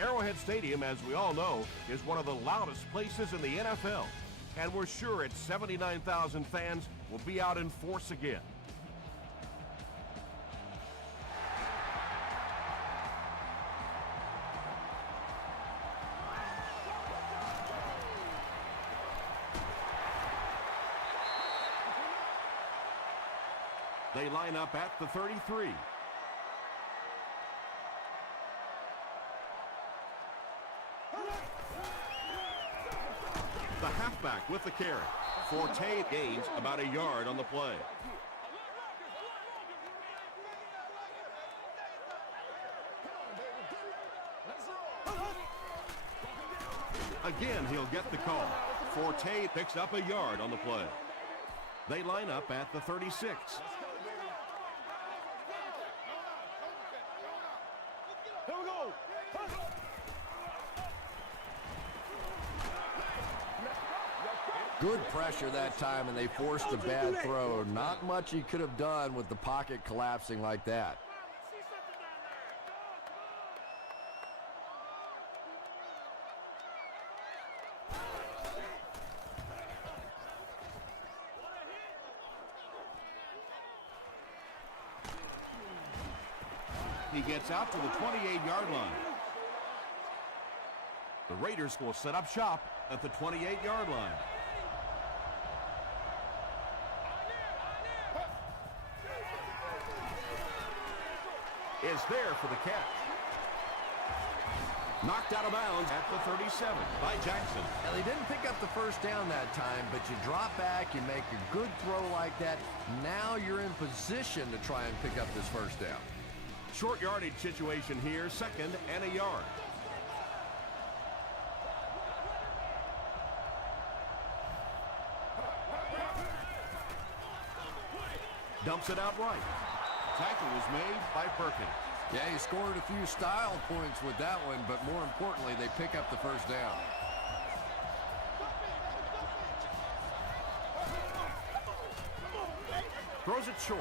Arrowhead Stadium, as we all know, is one of the loudest places in the NFL, and we're sure its 79,000 fans will be out in force again. They line up at the 33. The halfback with the carry. Forte gains about a yard on the play. Again, he'll get the call. Forte picks up a yard on the play. They line up at the 36. Good pressure that time, and they forced a bad throw. Not much he could have done with the pocket collapsing like that. He gets out to the 28-yard line. The Raiders will set up shop at the 28-yard line. Is there for the catch. Knocked out of bounds at the 37 by Jackson. Well, he didn't pick up the first down that time, but you drop back, you make a good throw like that. Now you're in position to try and pick up this first down. Short yardage situation here, 2nd and a yard. Dumps it out right. Tackle was made by Perkins. Yeah, he scored a few style points with that one, but more importantly, they pick up the first down. Throws it short.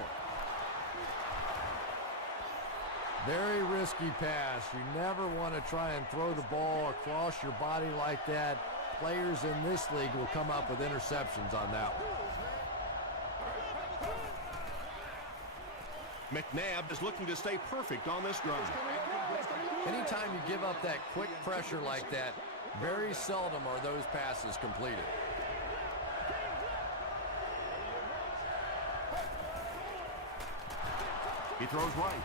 Very risky pass. You never want to try and throw the ball across your body like that. Players in this league will come up with interceptions on that one. McNabb is looking to stay perfect on this drive. Anytime you give up that quick pressure like that, very seldom are those passes completed. He throws right.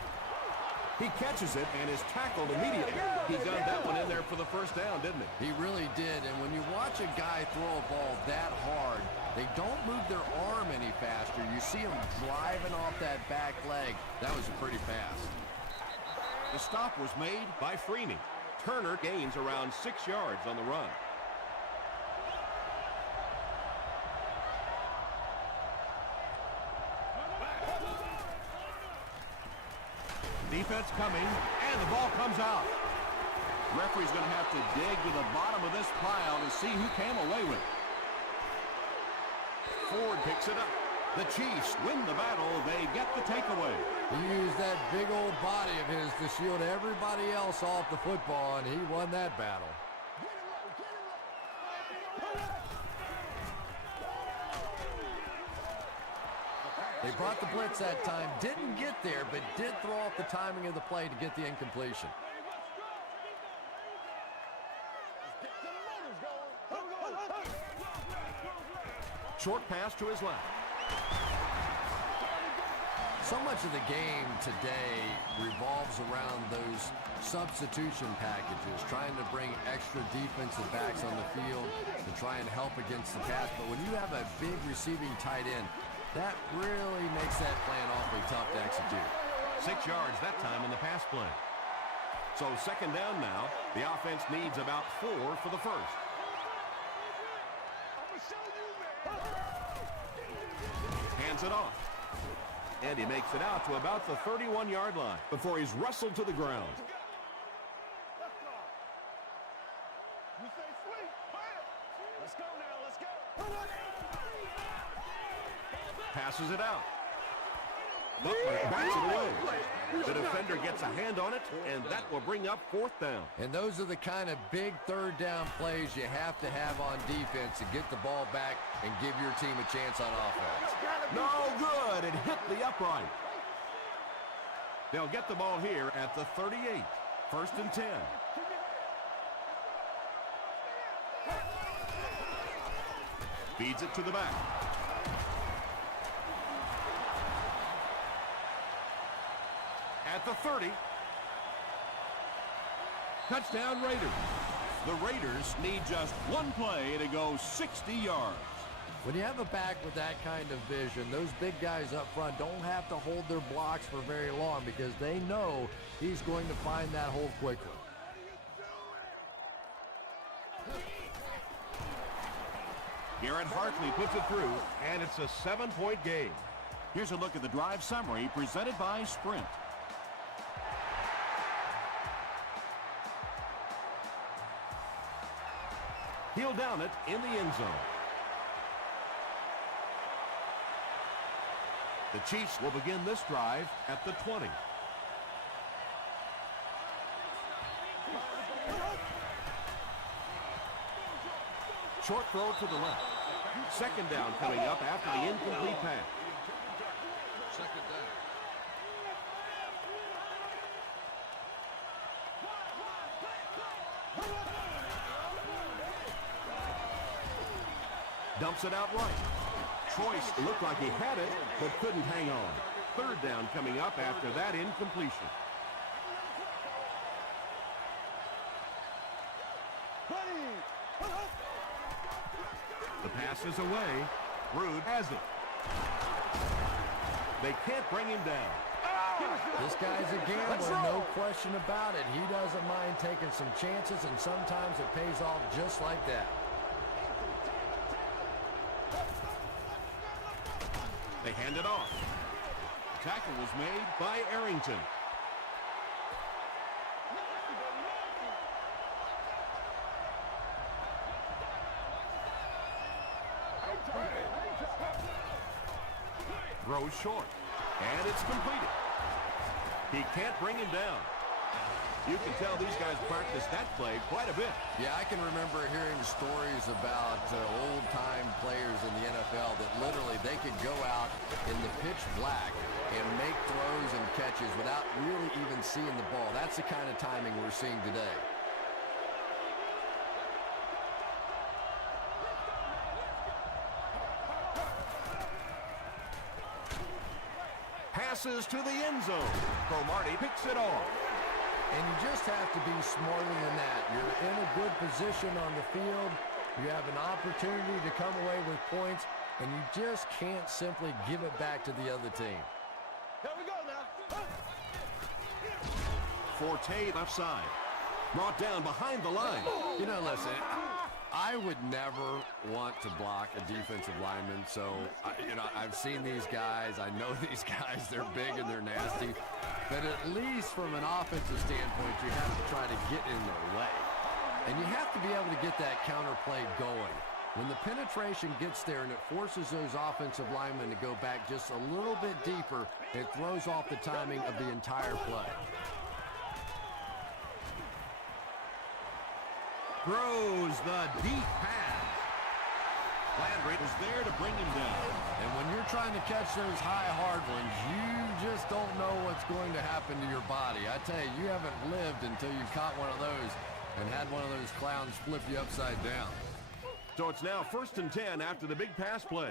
He catches it and is tackled immediately. He gunned that one in there for the first down, didn't he? He really did, and when you watch a guy throw a ball that hard, they don't move their arm any faster. You see him driving off that back leg. That was a pretty pass. The stop was made by Freeney. Turner gains around 6 yards on the run. Defense coming, and the ball comes out. Referee's going to have to dig to the bottom of this pile to see who came away with it. Ford picks it up. The Chiefs win the battle. They get the takeaway. He used that big old body of his to shield everybody else off the football, and he won that battle. They brought the blitz that time, didn't get there, but did throw off the timing of the play to get the incompletion. Short pass to his left. So much of the game today revolves around those substitution packages, trying to bring extra defensive backs on the field to try and help against the pass. But when you have a big receiving tight end, that really makes that plan awfully tough to execute. 6 yards that time in the pass play. So 2nd down now. The offense needs about 4 for the first. Hands it off. And he makes it out to about the 31-yard line before he's wrestled to the ground. Passes it out. Butler backs it away. The defender gets a hand on it, and that will bring up 4th down. And those are the kind of big 3rd down plays you have to have on defense to get the ball back and give your team a chance on offense. No good. It hit the upright. They'll get the ball here at the 38. 1st and 10. Feeds it to the back. At the 30. Touchdown Raiders. The Raiders need just one play to go 60 yards. When you have a back with that kind of vision, those big guys up front don't have to hold their blocks for very long because they know he's going to find that hole quickly. Garrett Hartley puts it through, and it's a 7-point game. Here's a look at the drive summary presented by Sprint. He'll down it in the end zone. The Chiefs will begin this drive at the 20. Short throw to the left. 2nd down coming up after the incomplete pass. 2nd down. Dumps it out right. Choice looked like he had it, but couldn't hang on. 3rd down coming up after that incompletion. The pass is away. Rude has it. They can't bring him down. This guy's a gambler, no question about it. He doesn't mind taking some chances, and sometimes it pays off just like that. They hand it off. Tackle was made by Arrington. Throws short, and it's completed. He can't bring him down. You can tell these guys practice that play quite a bit. Yeah, I can remember hearing stories about old-time players in the NFL that literally they could go out in the pitch black and make throws and catches without really even seeing the ball. That's the kind of timing we're seeing today. Passes to the end zone. Cromartie picks it off. And you just have to be smarter than that. You're in a good position on the field. You have an opportunity to come away with points, and you just can't simply give it back to the other team. Here we go now. Forte left side. Brought down behind the line. You know, listen, I would never want to block a defensive lineman, so, I've seen these guys. I know these guys. They're big and they're nasty. But at least from an offensive standpoint, you have to try to get in their way. And you have to be able to get that counter play going. When the penetration gets there and it forces those offensive linemen to go back just a little bit deeper, it throws off the timing of the entire play. Throws the deep pass. Landry was there to bring him down. And when you're trying to catch those high hard ones, you just don't know what's going to happen to your body. I tell you, you haven't lived until you caught one of those and had one of those clowns flip you upside down. So it's now 1st and 10 after the big pass play.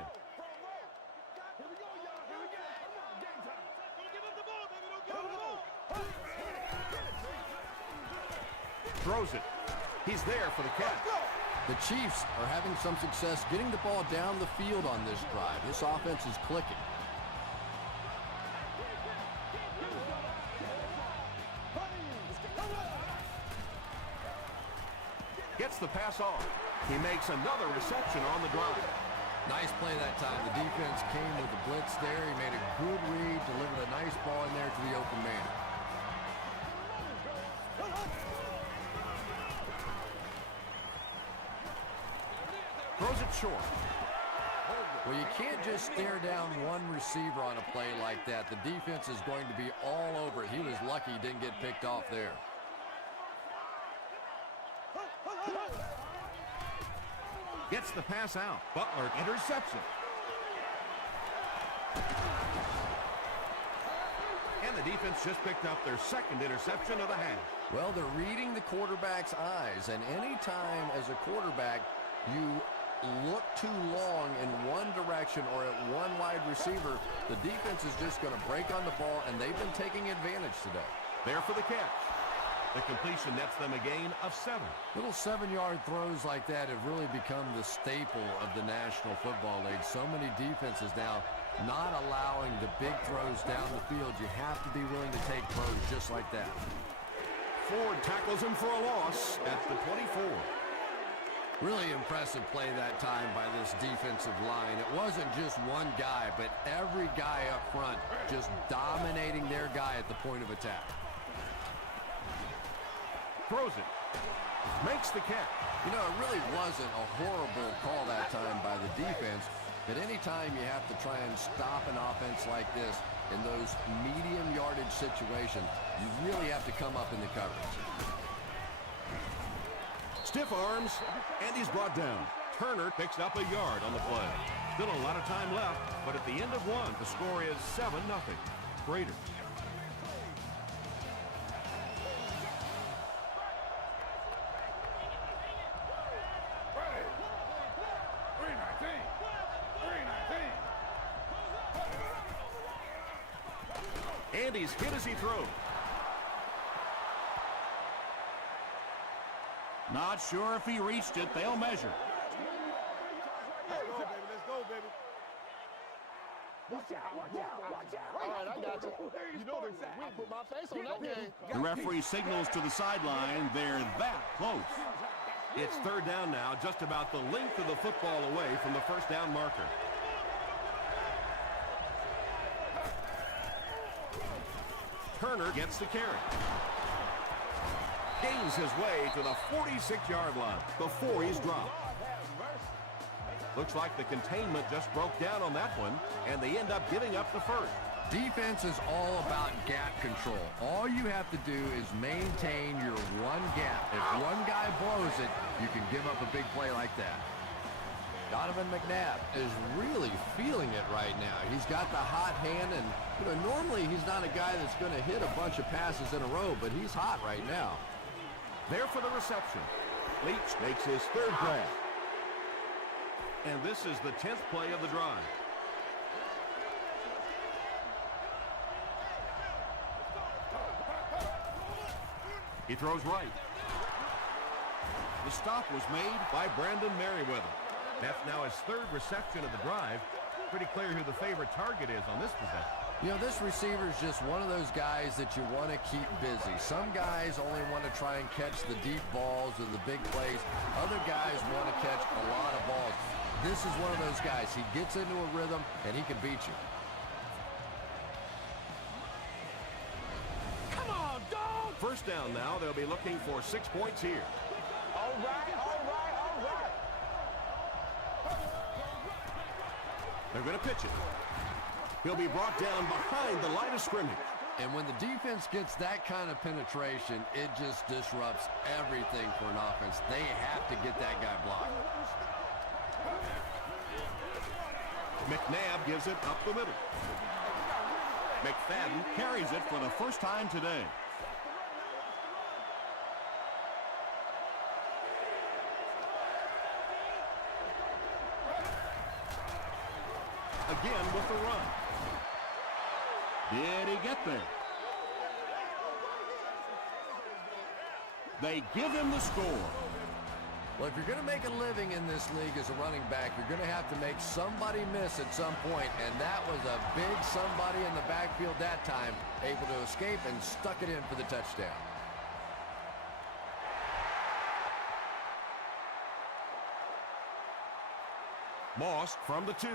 Throws it. He's there for the catch. The Chiefs are having some success getting the ball down the field on this drive. This offense is clicking. Gets the pass off. He makes another reception on the drive. Nice play that time. The defense came with the blitz there. He made a good read, delivered a nice ball in there to the open man. Throws it short. Well, you can't just stare down one receiver on a play like that. The defense is going to be all over it. He was lucky he didn't get picked off there. Gets the pass out. Butler, interception. And the defense just picked up their second interception of the half. Well, they're reading the quarterback's eyes, and any time as a quarterback you look too long in one direction or at one wide receiver, the defense is just going to break on the ball, and they've been taking advantage today. There for the catch. The completion nets them a gain of 7. Little 7-yard throws like that have really become the staple of the National Football League. So many defenses now not allowing the big throws down the field. You have to be willing to take throws just like that. Ford tackles him for a loss at the 24. Really impressive play that time by this defensive line. It wasn't just one guy, but every guy up front just dominating their guy at the point of attack. Throws it. Makes the catch. You know, it really wasn't a horrible call that time by the defense, but anytime you have to try and stop an offense like this in those medium yardage situations, you really have to come up in the coverage. Stiff arms, and he's brought down. Turner picks up a yard on the play. Still a lot of time left, but at the end of one, the score is 7-0. Raiders. And he's hit as he throws. Not sure if he reached it. They'll measure. Let's go, baby. Let's go, baby. Watch out, watch out, watch out. All right, I got you. You know this. I put my face on that game. The referee signals to the sideline. They're that close. It's third down now, just about the length of the football away from the first down marker. Turner gets the carry. Gains his way to the 46-yard line before he's dropped. Looks like the containment just broke down on that one, and they end up giving up the first. Defense is all about gap control. All you have to do is maintain your one gap. If one guy blows it, you can give up a big play like that. Donovan McNabb is really feeling it right now. He's got the hot hand, and normally he's not a guy that's going to hit a bunch of passes in a row, but he's hot right now. There for the reception. Leach makes his third grab. And this is the 10th play of the drive. He throws right. The stop was made by Brandon Merriweather. That's now his third reception of the drive. Pretty clear who the favorite target is on this possession. You know, this receiver is just one of those guys that you want to keep busy. Some guys only want to try and catch the deep balls or the big plays. Other guys want to catch a lot of balls. This is one of those guys. He gets into a rhythm, and he can beat you. Come on, dog! First down now. They'll be looking for 6 points here. All right, all right, all right. They're going to pitch it. He'll be brought down behind the line of scrimmage. And when the defense gets that kind of penetration, it just disrupts everything for an offense. They have to get that guy blocked. McNabb gives it up the middle. McFadden carries it for the first time today. Again with the run. Did he get there? They give him the score. Well, if you're going to make a living in this league as a running back, you're going to have to make somebody miss at some point, and that was a big somebody in the backfield that time, able to escape and stuck it in for the touchdown. Moss from the 2.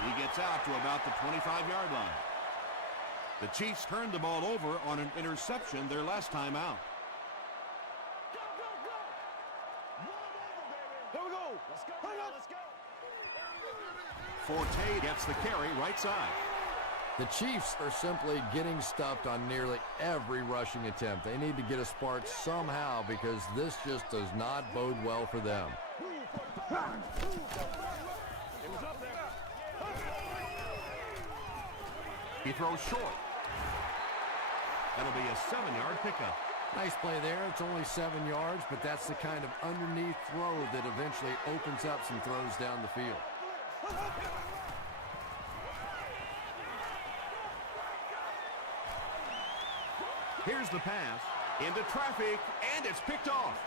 He gets out to about the 25-yard line. The Chiefs turned the ball over on an interception their last time out. Here we go. Let's go. Let's go. Forte gets the carry right side. The Chiefs are simply getting stuffed on nearly every rushing attempt. They need to get a spark somehow because this just does not bode well for them. He throws short. That'll be a 7-yard pickup. Nice play there. It's only 7 yards, but that's the kind of underneath throw that eventually opens up some throws down the field. Here's the pass. Into traffic, and it's picked off.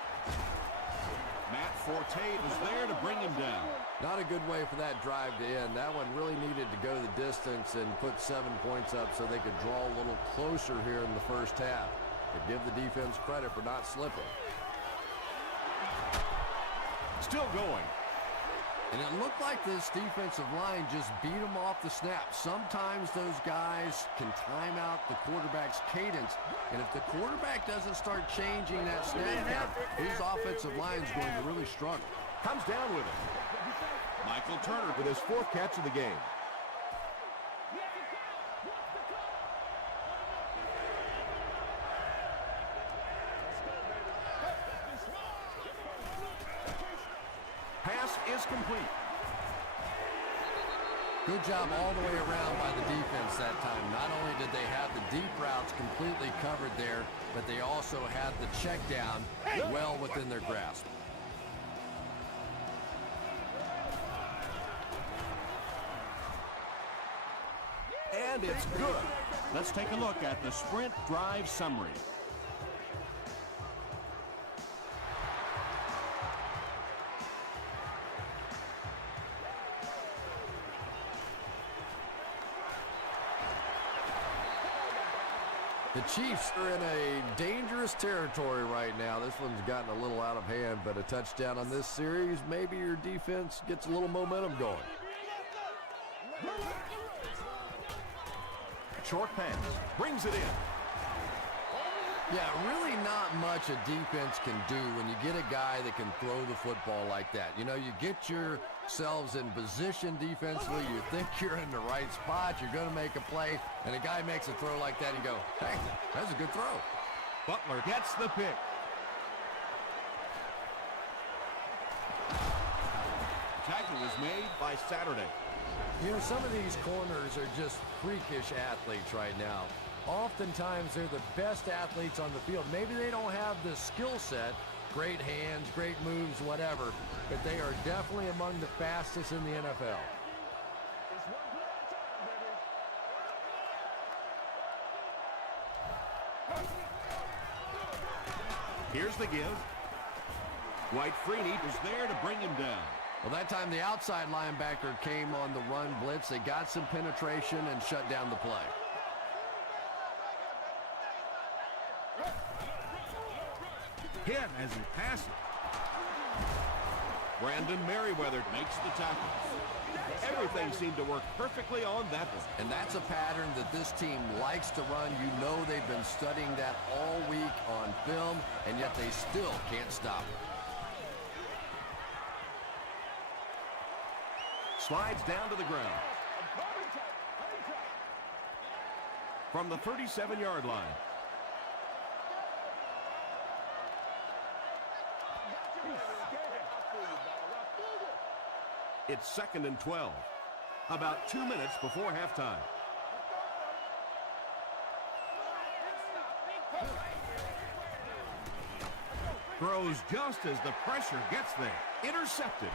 Matt Forte was there to bring him down. Not a good way for that drive to end. That one really needed to go the distance and put 7 points up so they could draw a little closer here in the first half. But give the defense credit for not slipping. Still going. And it looked like this defensive line just beat them off the snap. Sometimes those guys can time out the quarterback's cadence. And if the quarterback doesn't start changing that snap count, his offensive line is going to really struggle. Comes down with it. Michael Turner with his 4th catch of the game. Pass is complete. Good job all the way around by the defense that time. Not only did they have the deep routes completely covered there, but they also had the check down well within their grasp. And it's good. Let's take a look at the sprint drive summary. The Chiefs are in a dangerous territory right now. This one's gotten a little out of hand, but a touchdown on this series, maybe your defense gets a little momentum going. Short pass. Brings it in. Yeah, really not much a defense can do when you get a guy that can throw the football like that. You know, you get yourselves in position defensively. You think you're in the right spot. You're going to make a play, and a guy makes a throw like that, and you go, hey, that's a good throw. Butler gets the pick. Tackle was made by Saturday. You know, some of these corners are just freakish athletes right now. Oftentimes, they're the best athletes on the field. Maybe they don't have the skill set, great hands, great moves, whatever, but they are definitely among the fastest in the NFL. Here's the give. Dwight Freeney was there to bring him down. Well, that time the outside linebacker came on the run blitz. They got some penetration and shut down the play. Hit as he passes. Brandon Merriweather makes the tackle. Everything seemed to work perfectly on that one. And that's a pattern that this team likes to run. You know they've been studying that all week on film, and yet they still can't stop it. Slides down to the ground. From the 37-yard line. It's 2nd and 12. About 2 minutes before halftime. Throws just as the pressure gets there. Intercepted.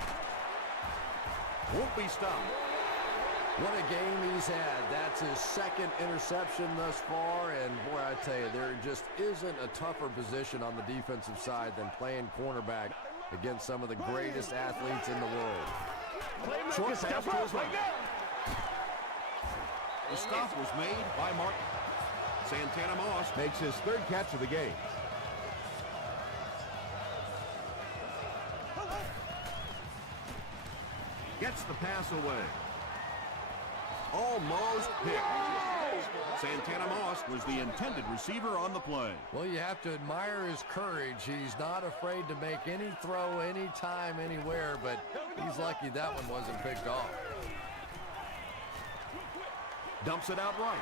Won't be stopped. What a game he's had. That's his 2nd interception thus far, and boy, I tell you, there just isn't a tougher position on the defensive side than playing cornerback against some of the greatest athletes in the world. Short pass to his right. The stop was made by Martin. Santana Moss makes his 3rd catch of the game. Gets the pass away. Almost picked. Santana Moss was the intended receiver on the play. Well, you have to admire his courage. He's not afraid to make any throw, anytime, anywhere, but he's lucky that one wasn't picked off. Dumps it out right.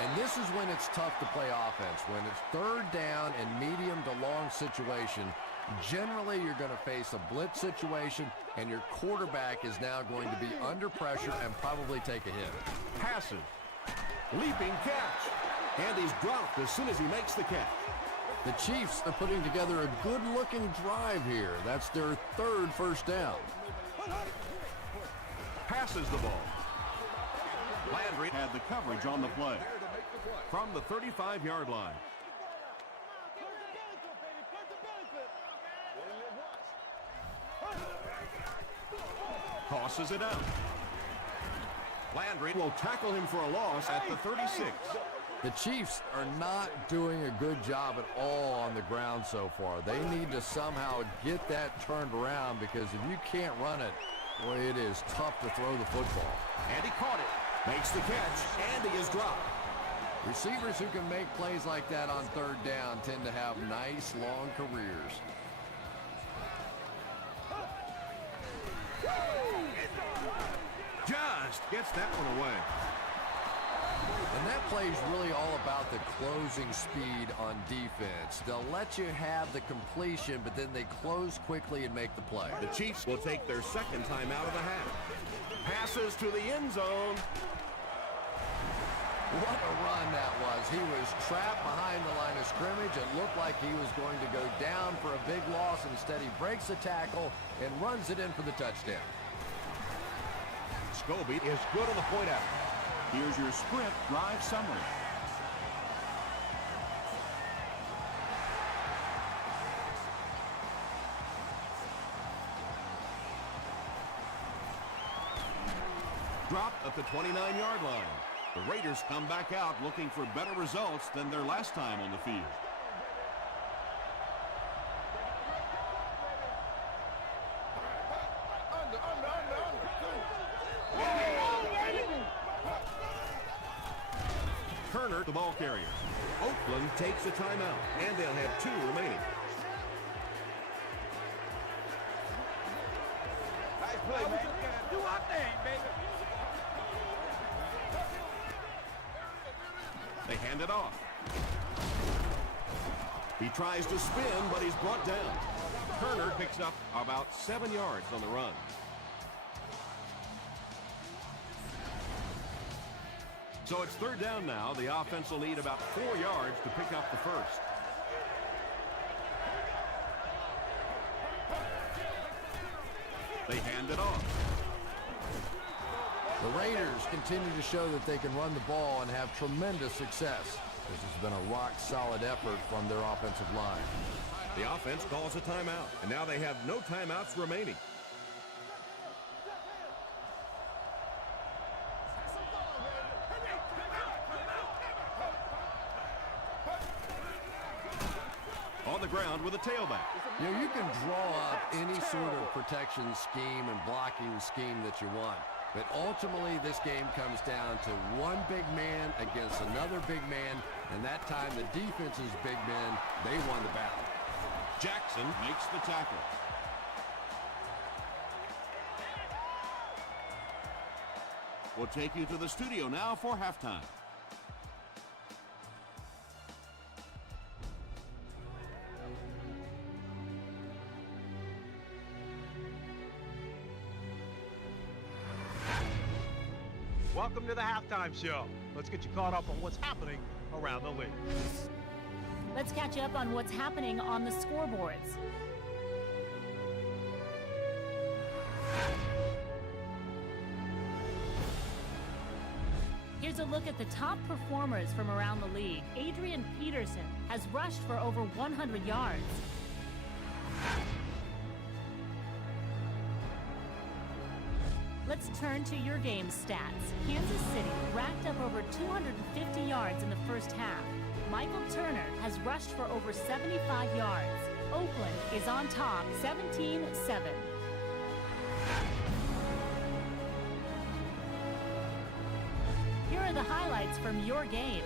And this is when it's tough to play offense. When it's third down and medium to long situation, generally you're going to face a blitz situation, and your quarterback is now going to be under pressure and probably take a hit. Passes. Leaping catch. And he's dropped as soon as he makes the catch. The Chiefs are putting together a good-looking drive here. That's their third first down. Passes the ball. Landry had the coverage on the play. From the 35-yard line. Tosses it out. Landry will tackle him for a loss at the 36. The Chiefs are not doing a good job at all on the ground so far. They need to somehow get that turned around, because if you can't run it, boy, it is tough to throw the football. And he caught it. Makes the catch, and he is dropped. Receivers who can make plays like that on third down tend to have nice, long careers. Just gets that one away. And that play is really all about the closing speed on defense. They'll let you have the completion, but then they close quickly and make the play. The Chiefs will take their second time out of the half. Passes to the end zone. What a run that was. He was trapped behind the line of scrimmage. It looked like he was going to go down for a big loss. Instead, he breaks the tackle and runs it in for the touchdown. Scobie is good on the point out. Here's your sprint drive summary. Dropped at the 29-yard line. The Raiders come back out looking for better results than their last time on the field. Turner, the ball carrier. Oakland takes a timeout, and they'll have 2 remaining. Nice play, man. Do our thing, baby. They hand it off. He tries to spin, but he's brought down. Turner picks up about 7 yards on the run. So it's third down now. The offense will need about 4 yards to pick up the first. They hand it off. The Raiders continue to show that they can run the ball and have tremendous success. This has been a rock-solid effort from their offensive line. The offense calls a timeout, and now they have no timeouts remaining. On the ground with a tailback. You know, you can draw up any sort of protection scheme and blocking scheme that you want. But ultimately, this game comes down to one big man against another big man. And that time, the defense's big men, they won the battle. Jackson makes the tackle. We'll take you to the studio now for halftime. Welcome to the halftime show. Let's get you caught up on what's happening around the league. Let's catch you up on what's happening on the scoreboards. Here's a look at the top performers from around the league. Adrian Peterson has rushed for over 100 yards. Let's turn to your game stats. Kansas City racked up over 250 yards in the first half. Michael Turner has rushed for over 75 yards. Oakland is on top, 17-7. Here are the highlights from your game.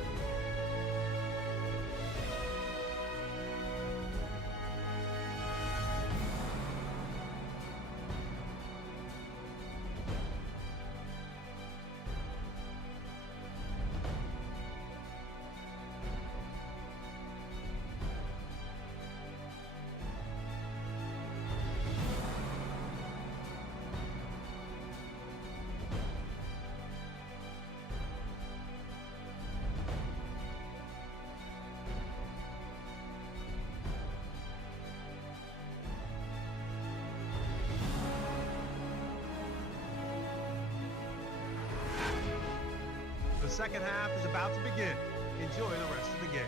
second half is about to begin. Enjoy the rest of the game.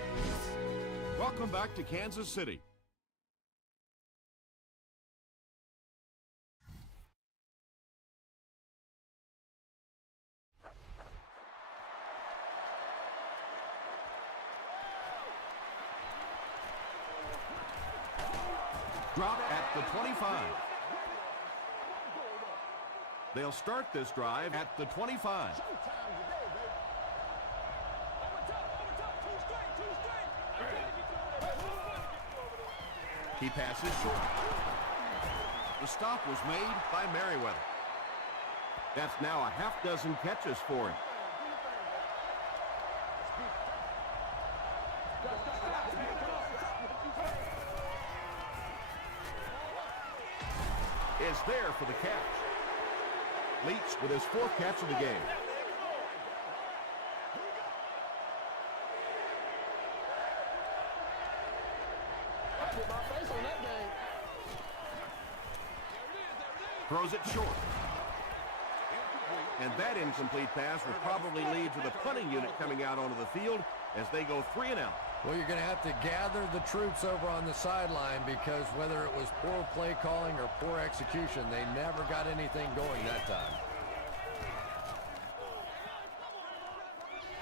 Welcome back to Kansas City. Drop at the 25. They'll start this drive at the 25. He passes short. The stop was made by Merriweather. That's now a half dozen catches for him. Is there for the catch. Leach with his fourth catch of the game. I put my face on that game. Throws it short. And that incomplete pass will probably lead to the punting unit coming out onto the field as they go 3 and out. Well, you're going to have to gather the troops over on the sideline because whether it was poor play calling or poor execution, they never got anything going that time.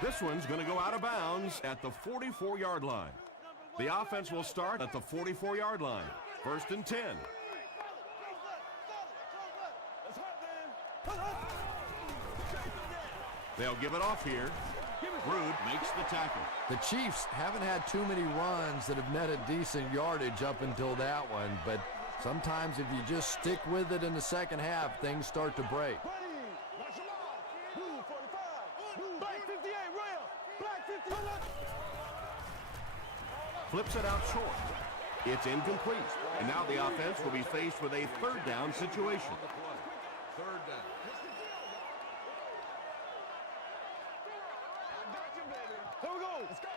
This one's going to go out of bounds at the 44-yard line. The offense will start at the 44-yard line. 1st and 10. They'll give it off here. Rude makes the tackle. The Chiefs haven't had too many runs that have netted decent yardage up until that one, but sometimes if you just stick with it in the second half, things start to break. Flips it out short. It's incomplete. And now the offense will be faced with a 3rd down situation. 3rd down. Here we go. Let's go.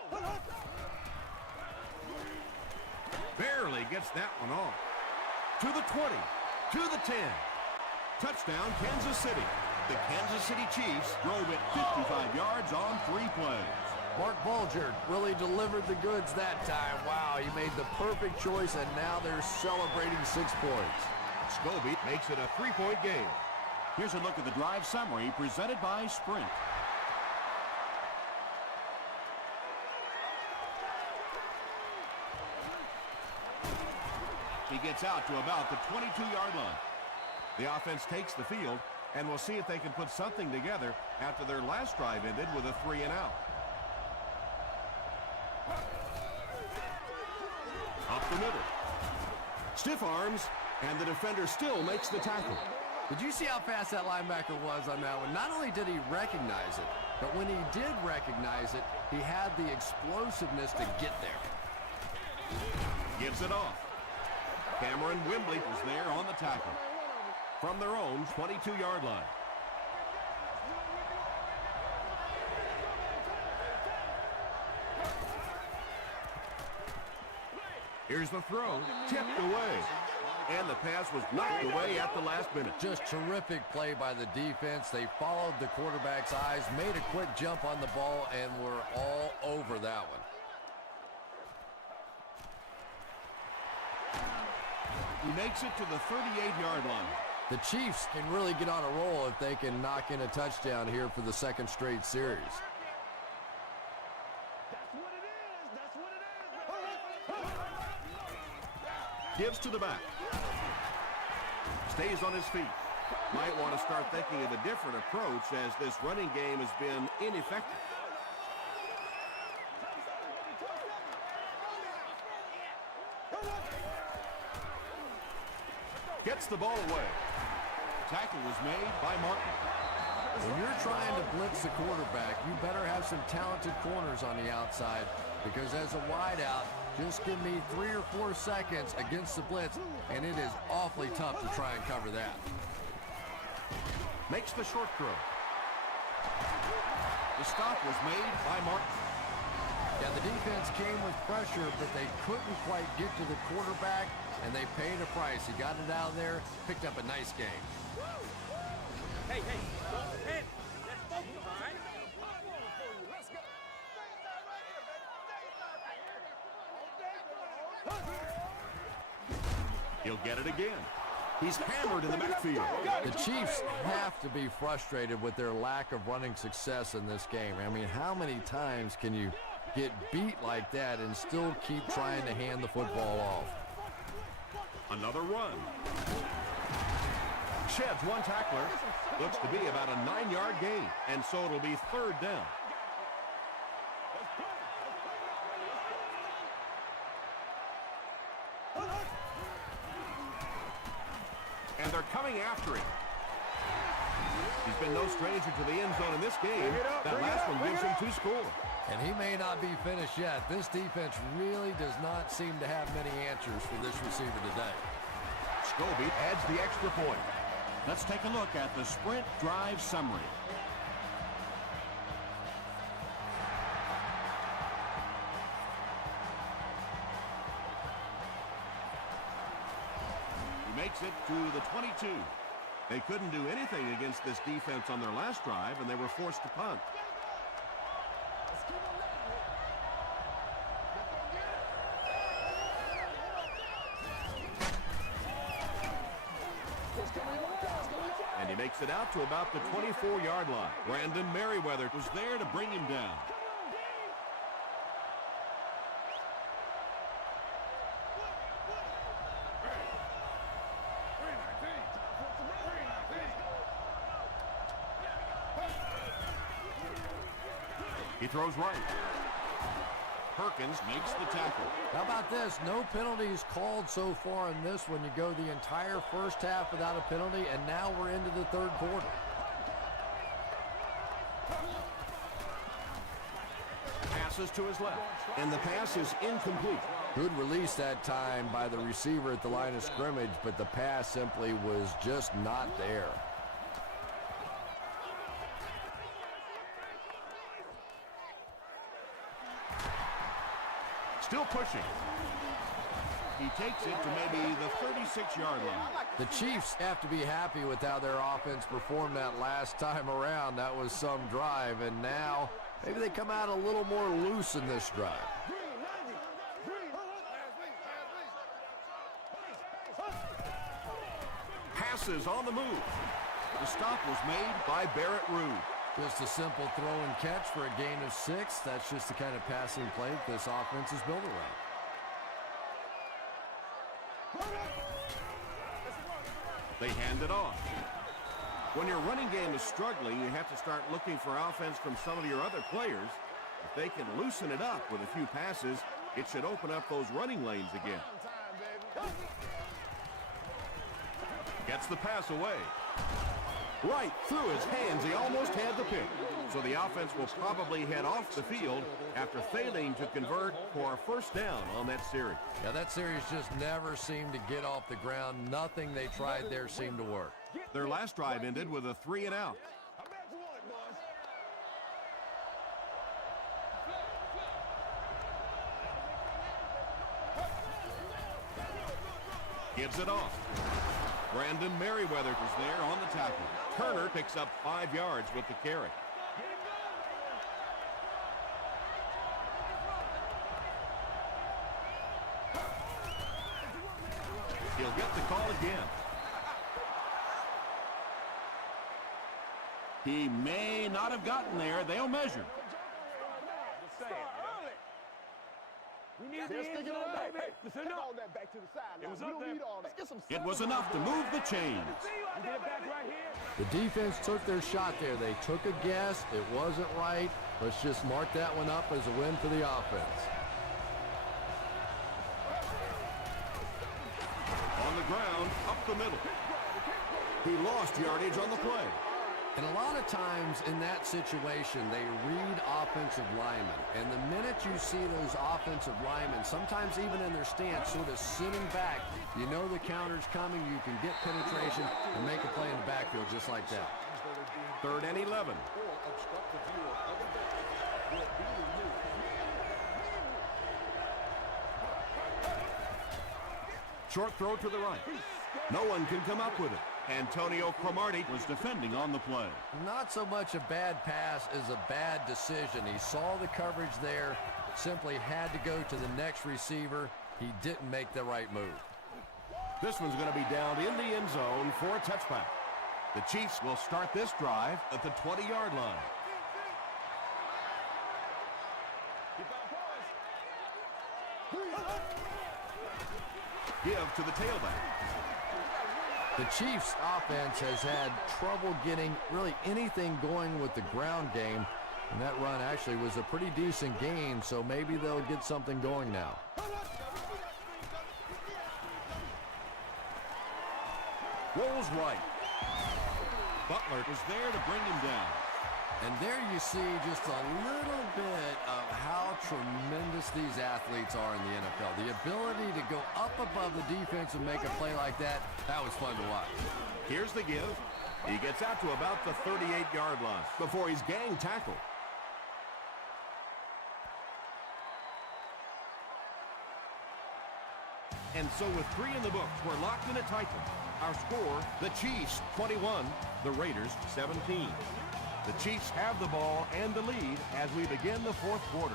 Barely gets that one off. To the 20. To the 10. Touchdown, Kansas City. The Kansas City Chiefs drove it 55 yards on 3 plays. Mark Bulger really delivered the goods that time. Wow, he made the perfect choice, and now they're celebrating 6 points. Scobie makes it a 3-point game. Here's a look at the drive summary presented by Sprint. He gets out to about the 22-yard line. The offense takes the field, and we'll see if they can put something together after their last drive ended with a 3 and out. Up the middle. Stiff arms, and the defender still makes the tackle. Did you see how fast that linebacker was on that one? Not only did he recognize it, but when he did recognize it, he had the explosiveness to get there. Gives it off. Cameron Wembley was there on the tackle. From their own 22-yard line. Here's the throw, tipped away. And the pass was knocked away at the last minute. Just terrific play by the defense. They followed the quarterback's eyes, made a quick jump on the ball, and were all over that one. He makes it to the 38-yard line. The Chiefs can really get on a roll if they can knock in a touchdown here for the 2nd straight series. Gives to the back. Stays on his feet. Might want to start thinking of a different approach as this running game has been ineffective. Gets the ball away. Tackle was made by Martin. When you're trying to blitz the quarterback, you better have some talented corners on the outside, because as a wideout, just give me 3 or 4 seconds against the blitz, and it is awfully tough to try and cover that. Makes the short throw. The stop was made by Martin. Yeah, the defense came with pressure, but they couldn't quite get to the quarterback, and they paid a price. He got it out of there, picked up a nice game. Hey, don't panic. Let's focus, all right? He'll get it again. He's hammered in the backfield. The Chiefs have to be frustrated with their lack of running success in this game. I mean, how many times can you get beat like that and still keep trying to hand the football off? Another run. Sheds one tackler. Looks to be about a 9-yard gain, and so it'll be third down. And they're coming after him. He's been no stranger to the end zone in this game. That last one gives him 2 scores. And he may not be finished yet. This defense really does not seem to have many answers for this receiver today. Scobie adds the extra point. Let's take a look at the sprint drive summary. He makes it to the 22. They couldn't do anything against this defense on their last drive, and they were forced to punt. And he makes it out to about the 24-yard line. Brandon Merriweather was there to bring him down. He throws right. Perkins makes the tackle. How about this? No penalties called so far in this one. You go the entire first half without a penalty, and now we're into the third quarter. Passes to his left, and the pass is incomplete. Good release that time by the receiver at the line of scrimmage, but the pass simply was just not there. Still pushing. He takes it to maybe the 36-yard line. The Chiefs have to be happy with how their offense performed that last time around. That was some drive, and now maybe they come out a little more loose in this drive. Passes on the move. The stop was made by Barrett Ruud. Just a simple throw and catch for a gain of 6. That's just the kind of passing play this offense is built around. They hand it off. When your running game is struggling, you have to start looking for offense from some of your other players. If they can loosen it up with a few passes, it should open up those running lanes again. Gets the pass away. Right through his hands, he almost had the pick. So the offense will probably head off the field after failing to convert for a first down on that series. Yeah, that series just never seemed to get off the ground. Nothing they tried there seemed to work. Their last drive ended with a 3-and-out. Gives it off. Brandon Merriweather was there on the tackle. Turner picks up 5 yards with the carry. He'll get the call again. He may not have gotten there. They'll measure. It was enough to move the chains. The defense took their shot there. They took a guess. It wasn't right. Let's just mark that one up as a win for the offense. On the ground, up the middle. He lost yardage on the play. And a lot of times in that situation, they read offensive linemen. And the minute you see those offensive linemen, sometimes even in their stance, sort of sitting back, you know the counter's coming, you can get penetration and make a play in the backfield just like that. 3rd and 11. Short throw to the right. No one can come up with it. Antonio Cromartie was defending on the play. Not so much a bad pass as a bad decision. He saw the coverage there, simply had to go to the next receiver, He didn't make the right move. This one's going to be down in the end zone for a touchback. The Chiefs will start this drive at the 20-yard line. Give to the tailback. The Chiefs' offense has had trouble getting really anything going with the ground game, and that run actually was a pretty decent gain, so maybe they'll get something going now. Rolls right. Butler was there to bring him down. And there you see just a little bit of how tremendous these athletes are in the NFL. The ability to go up above the defense and make a play like that, that was fun to watch. Here's the give. He gets out to about the 38-yard line before he's gang tackled. And so with 3 in the books, we're locked in a tight one. Our score, the Chiefs 21, the Raiders 17. The Chiefs have the ball and the lead as we begin the fourth quarter.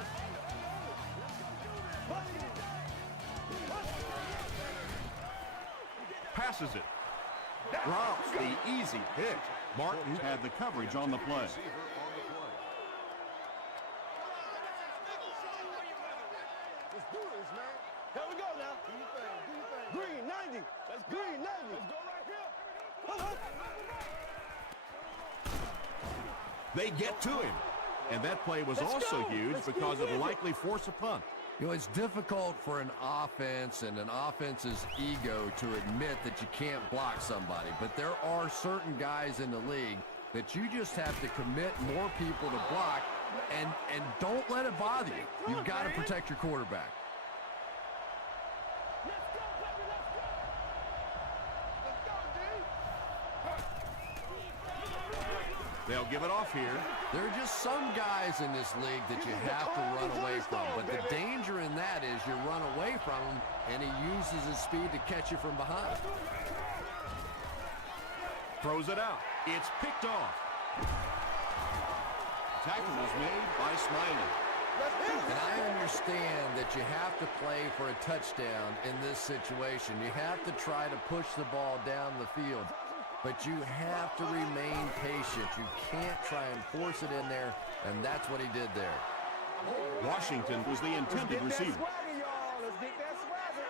Passes it. Drops the easy pick. Martin had the coverage on the play. Let's do this, man. Here we go now. Do your thing. Do your thing. Green 90. Let's go. Green 90. Let's go right here. They get to him. And that play was also huge because of the likely force of punt. You know, it's difficult for an offense and an offense's ego to admit that you can't block somebody, but there are certain guys in the league that you just have to commit more people to block, and don't let it bother you. You've got to protect your quarterback. They'll give it off here. There are just some guys in this league that you have to run away from. But the danger in that is you run away from him, and he uses his speed to catch you from behind. Throws it out. It's picked off. Tackle was made by Smiley. And I understand that you have to play for a touchdown in this situation. You have to try to push the ball down the field. But you have to remain patient. You can't try and force it in there, and that's what he did there. Washington was the intended receiver. Let's get that swagger.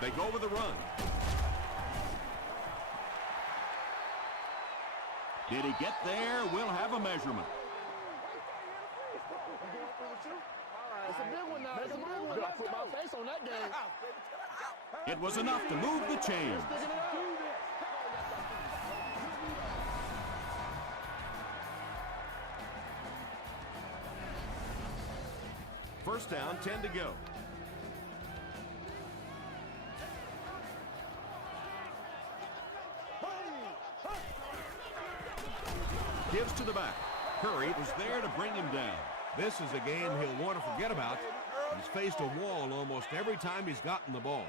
They go with the run. Did he get there? We'll have a measurement. It's a big one now. It's a big one. I put my face on that game. It was enough to move the chains. First down, 10 to go. Gives to the back. Curry was there to bring him down. This is a game he'll want to forget about. He's faced a wall almost every time he's gotten the ball.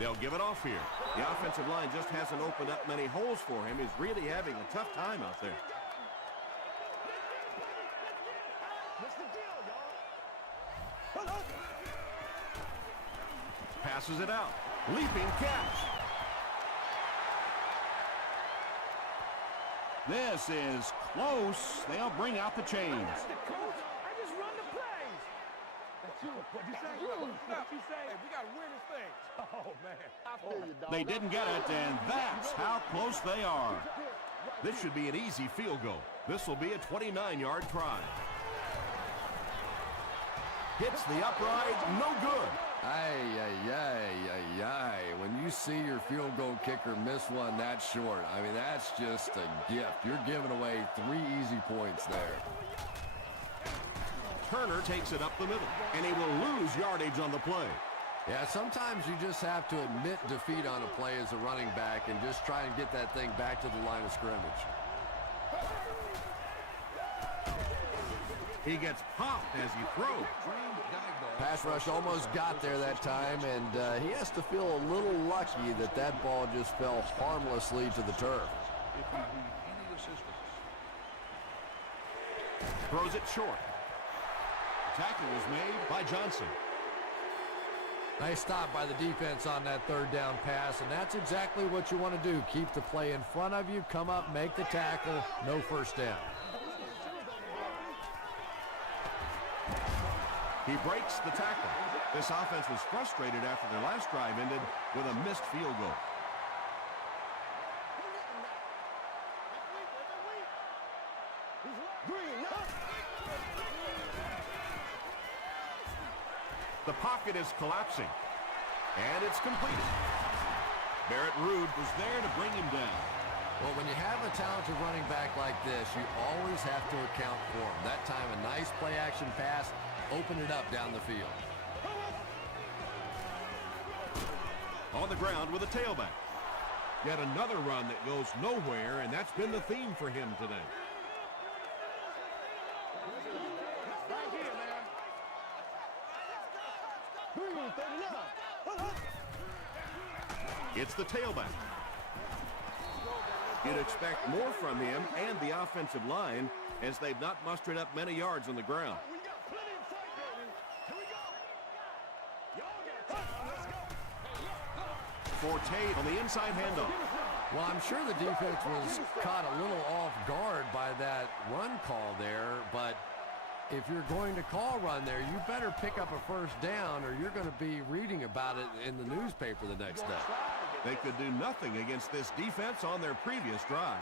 They'll give it off here. The offensive line just hasn't opened up many holes for him. He's really having a tough time out there. Passes it out. Leaping catch. This is close. They'll bring out the chains. I just run the plays. That's you. What'd you say? What'd you say? Hey, we got to win this thing. Oh, man. I feel you, dog. They didn't get it, and that's how close they are. This should be an easy field goal. This will be a 29-yard try. Hits the upright, no good. Ay, ay, ay, ay, ay. When you see your field goal kicker miss one that short, I mean, that's just a gift. You're giving away 3 easy points there. Turner takes it up the middle, and he will lose yardage on the play. Yeah, sometimes you just have to admit defeat on a play as a running back and just try and get that thing back to the line of scrimmage. He ggets popped as he throws. Pass rush almost got there that time, and he has to feel a little lucky that that ball just fell harmlessly to the turf. Throws it short. Tackle was made by Johnson. Nice stop by the defense on that third down pass, and that's exactly what you want to do. Keep the play in front of you, come up, make the tackle, no first down. He breaks the tackle. This offense was frustrated after their last drive ended with a missed field goal. The pocket is collapsing, and it's completed. Barrett Ruud was there to bring him down. Well, when you have a talented running back like this, you always have to account for him. That time, a nice play-action pass opened it up down the field. On the ground with a tailback. Yet another run that goes nowhere, and that's been the theme for him today. It's the tailback. You'd expect more from him and the offensive line as they've not mustered up many yards on the ground. Forte on the inside handoff. Well, I'm sure the defense was caught a little off guard by that run call there, but if you're going to call run there, you better pick up a first down or you're going to be reading about it in the newspaper the next day. They could do nothing against this defense on their previous drive.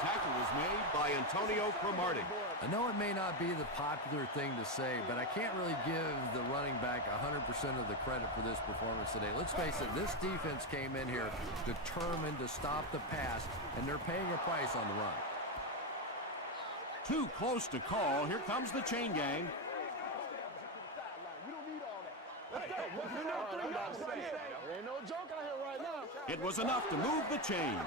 Tackle was made by Antonio Cromartie. I know it may not be the popular thing to say, but I can't really give the running back 100% of the credit for this performance today. Let's face it, this defense came in here determined to stop the pass, and they're paying a price on the run. Too close to call. Here comes the chain gang. It was enough to move the chains.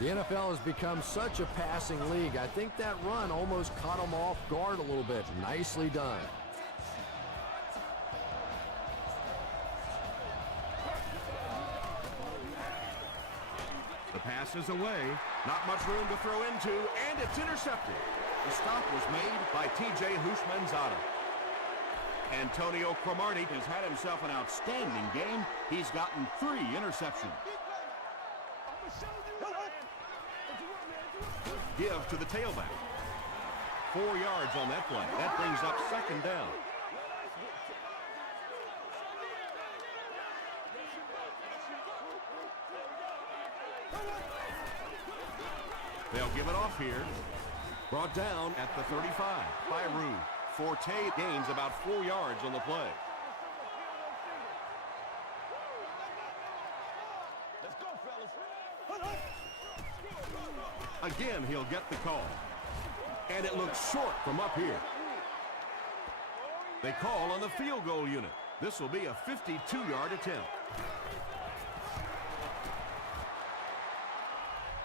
The NFL has become such a passing league. I think that run almost caught them off guard a little bit. Nicely done. The pass is away. Not much room to throw into, and it's intercepted. The stop was made by T.J. Houshmandzadeh. Antonio Cromartie has had himself an outstanding game. He's gotten 3 interceptions. Give to the tailback. 4 yards on that play. That brings up second down. They'll give it off here. Brought down at the 35 by Ruud. Forte gains about 4 yards on the play. Let's go, fellas. Again, he'll get the call. And it looks short from up here. They call on the field goal unit. This will be a 52-yard attempt.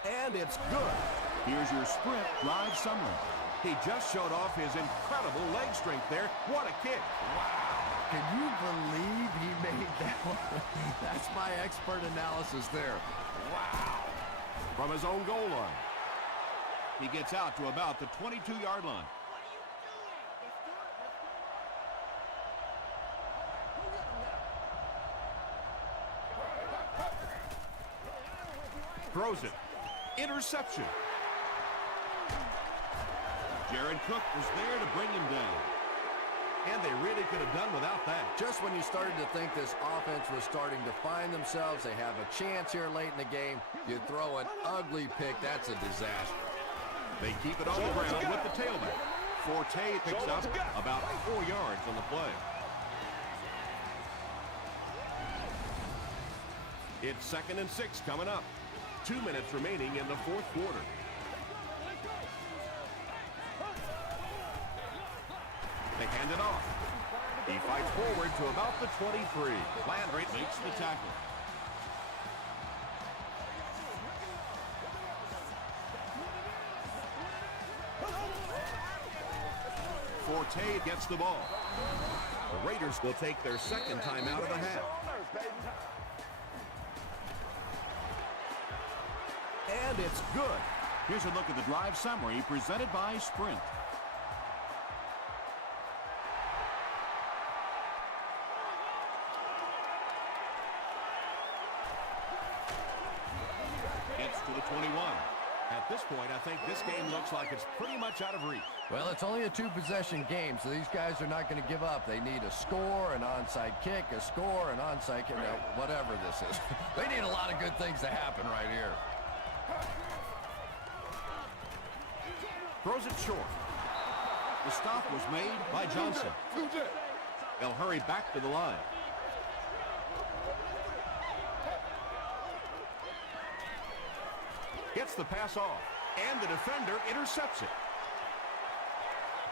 And it's good. Here's your Sprint live summary. He just showed off his incredible leg strength there. What a kick. Wow. Can you believe he made that one? That's my expert analysis there. Wow. From his own goal line. He gets out to about the 22-yard line. Throws it. Interception. Jared Cook was there to bring him down. And they really could have done without that. Just when you started to think this offense was starting to find themselves, they have a chance here late in the game, you throw an ugly pick, that's a disaster. They keep it on the ground with the tailback. Forte picks up about 4 yards on the play. It's 2nd and 6 coming up. 2 minutes remaining in the fourth quarter. They hand it off. He fights forward to about the 23. Landry makes the tackle. Forte gets the ball. The Raiders will take their second time out of the half. And it's good. Here's a look at the drive summary presented by Sprint. Gets to the 21. At this point, I think this game looks like it's pretty much out of reach. Well, it's only a two-possession game, so these guys are not going to give up. They need a score, an onside kick, a score, an onside kick, whatever this is. They need a lot of good things to happen right here. Throws it short. The stop was made by Johnson. They'll hurry back to the line. Gets the pass off, and the defender intercepts it.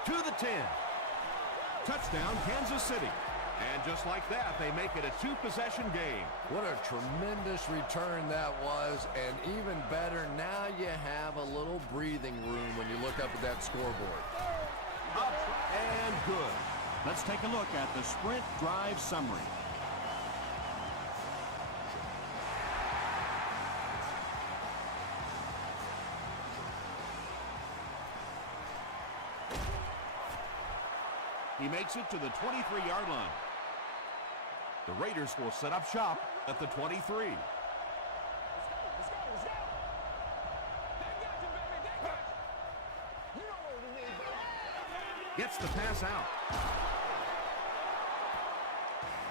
To the 10. Touchdown, Kansas City. And just like that, they make it a two-possession game. What a tremendous return that was, and even better, now you have a little breathing room when you look up at that scoreboard. Up and good. Let's take a look at the Sprint drive summary. He makes it to the 23-yard line. The Raiders will set up shop at the 23. Gets the pass out.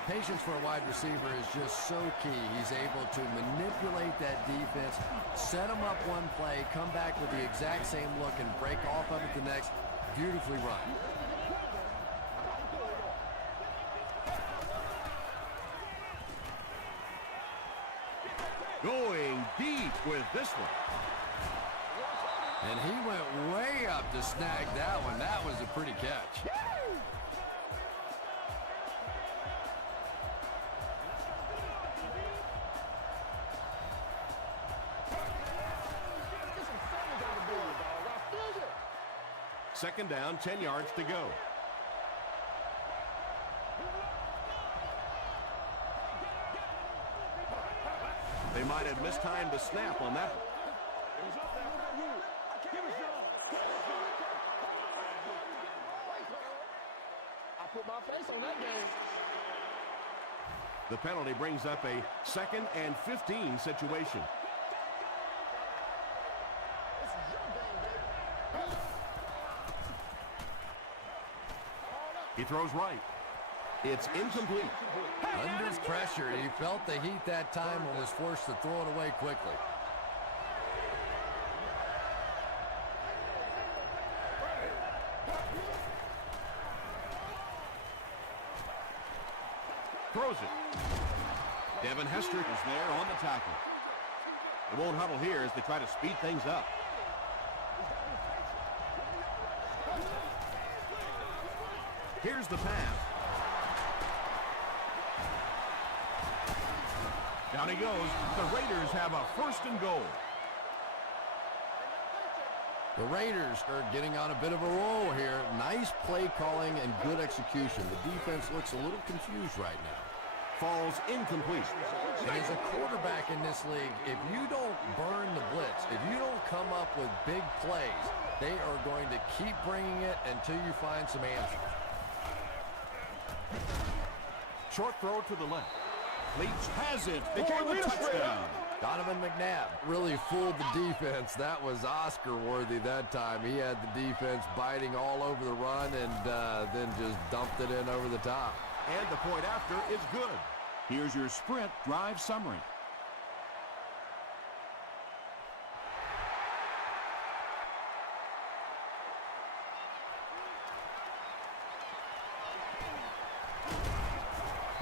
Patience for a wide receiver is just so key. He's able to manipulate that defense, set them up one play, come back with the exact same look, and break off of it the next. Beautifully run. Going deep with this one. And he went way up to snag that one. That was a pretty catch. Second down, 10 yards to go. They might have mistimed the snap on that one. I put my face on that game. The penalty brings up a 2nd and 15 situation. He throws right. It's incomplete. Under pressure, he felt the heat that time and was forced to throw it away quickly. Throws it. Devin Hester is there on the tackle. They won't huddle here as they try to speed things up. Here's the pass. Down he goes. The Raiders have a 1st and goal. The Raiders are getting on a bit of a roll here. Nice play calling and good execution. The defense looks a little confused right now. Falls incomplete. And as a quarterback in this league, if you don't burn the blitz, if you don't come up with big plays, they are going to keep bringing it until you find some answers. Short throw to the left. Leach has it for the touchdown. Donovan McNabb really fooled the defense. That was Oscar-worthy that time. He had the defense biting all over the run and then just dumped it in over the top. And the point after is good. Here's your Sprint drive summary.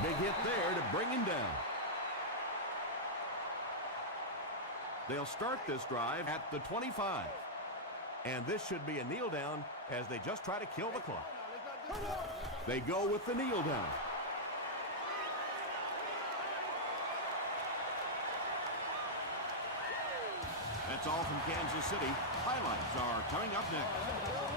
Big hit there to bring him down. They'll start this drive at the 25. And this should be a kneel down as they just try to kill the clock. They go with the kneel down. That's all from Kansas City. Highlights are coming up next.